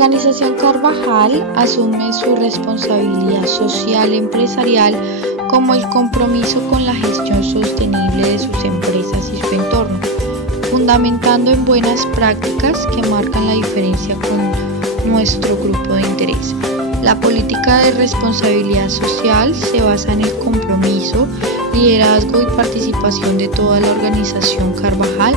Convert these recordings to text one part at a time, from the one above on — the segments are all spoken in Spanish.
organización Carvajal asume su responsabilidad social empresarial como el compromiso con la gestión sostenible de sus empresas y su entorno, fundamentando en buenas prácticas que marcan la diferencia con nuestro grupo de interés. La política de responsabilidad social se basa en el compromiso, liderazgo y participación de toda la organización Carvajal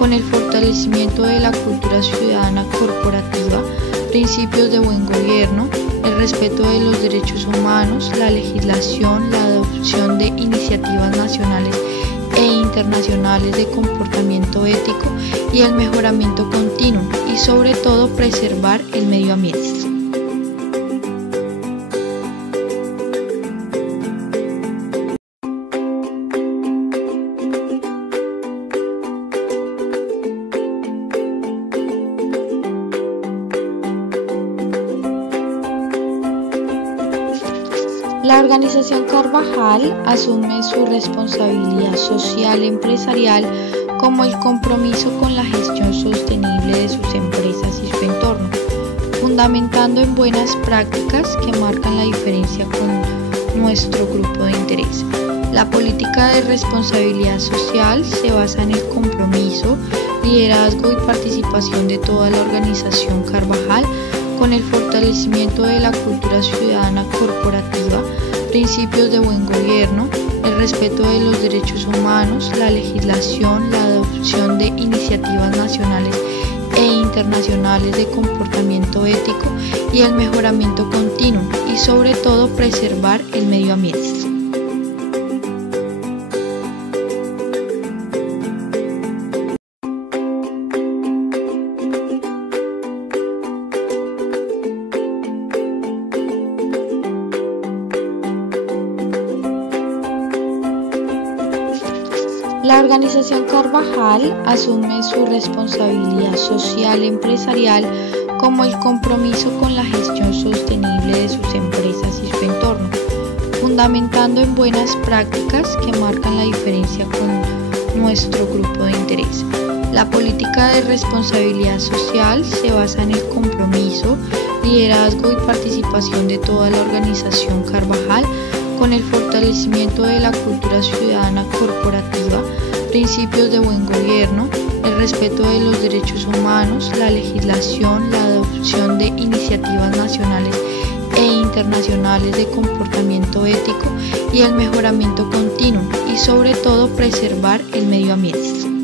con el fortalecimiento de la cultura ciudadana corporativa, principios de buen gobierno, el respeto de los derechos humanos, la legislación, la adopción de iniciativas nacionales e internacionales de comportamiento ético y el mejoramiento continuo y sobre todo preservar el medio ambiente. La organización Carvajal asume su responsabilidad social empresarial como el compromiso con la gestión sostenible de sus empresas y su entorno, fundamentando en buenas prácticas que marcan la diferencia con nuestro grupo de interés. La política de responsabilidad social se basa en el compromiso, liderazgo y participación de toda la organización Carvajal con el fortalecimiento de la cultura ciudadana corporativa, principios de buen gobierno, el respeto de los derechos humanos, la legislación, la adopción de iniciativas nacionales e internacionales de comportamiento ético y el mejoramiento continuo y sobre todo preservar el medio ambiente. La organización Carvajal asume su responsabilidad social empresarial como el compromiso con la gestión sostenible de sus empresas y su entorno, fundamentando en buenas prácticas que marcan la diferencia con nuestro grupo de interés. La política de responsabilidad social se basa en el compromiso, liderazgo y participación de toda la organización Carvajal con el fortalecimiento de la cultura ciudadana corporativa, principios de buen gobierno, el respeto de los derechos humanos, la legislación, la adopción de iniciativas nacionales e internacionales de comportamiento ético y el mejoramiento continuo y sobre todo preservar el medio ambiente.